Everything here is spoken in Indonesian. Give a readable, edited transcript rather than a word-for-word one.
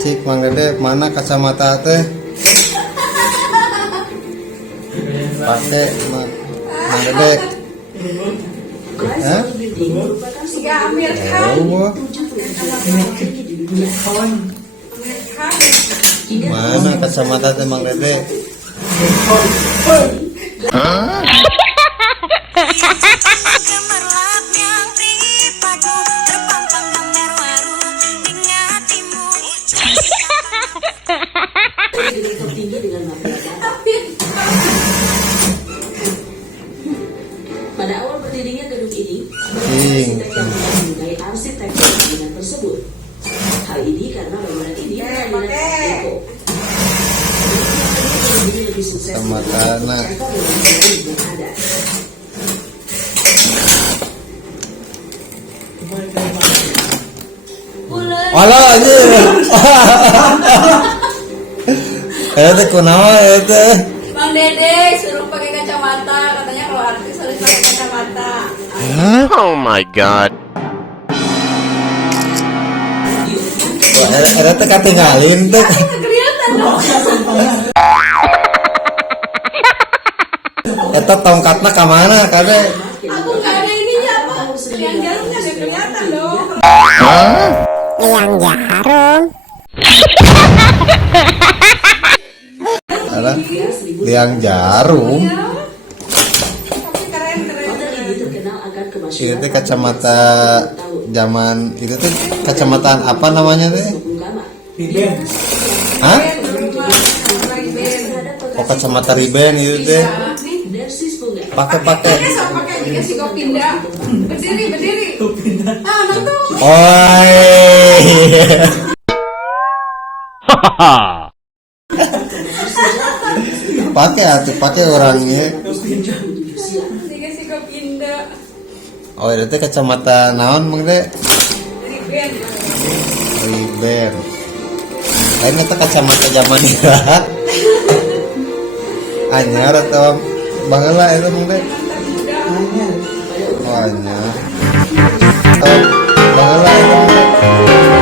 Cik Mang Dede, mana kacamata teh? Pakai Mang Dede. Hah? Ya Amir Khan. Oh. Mana kacamata teh Mang Dede? Hah? Tinggi dengan pada awal berdirinya gedung ini, sebagai arsitektur bangunan tersebut. Hal ini karena bangunan ini Eko. Lebih sukses Sama tanah. Walah aja. Teh kunaon teh? Bang Dede suruh pakai kacamata, katanya kalau artis harus pakai kacamata. Oh my god. Ada teh katinggalin teh. Kelihatan dong. Eta tongkatna ka mana kade? Aku nggak ada ininya apa? Yang jarumnya nggak kelihatan dong. Yang jarum. Ada liang jarum. Tapi keren. ini terkenal akan Itu kemasyarakat teh kacamata zaman itu tuh kacamata apa namanya teh? Hah? Oh kacamata riben itu teh. Pakai. Ini sama pakai dikasih Gopinda. Berdiri. Ah, nonton. Oi. pakai orangnya. Dikasih Gopinda. Oh itu teh kacamata naon Mang Dede? Riben. Lain itu kacamata zaman ieu. Anyar atau baheula itu Mang Dede? Oh anyar. Oh baheula itu Mang Dede?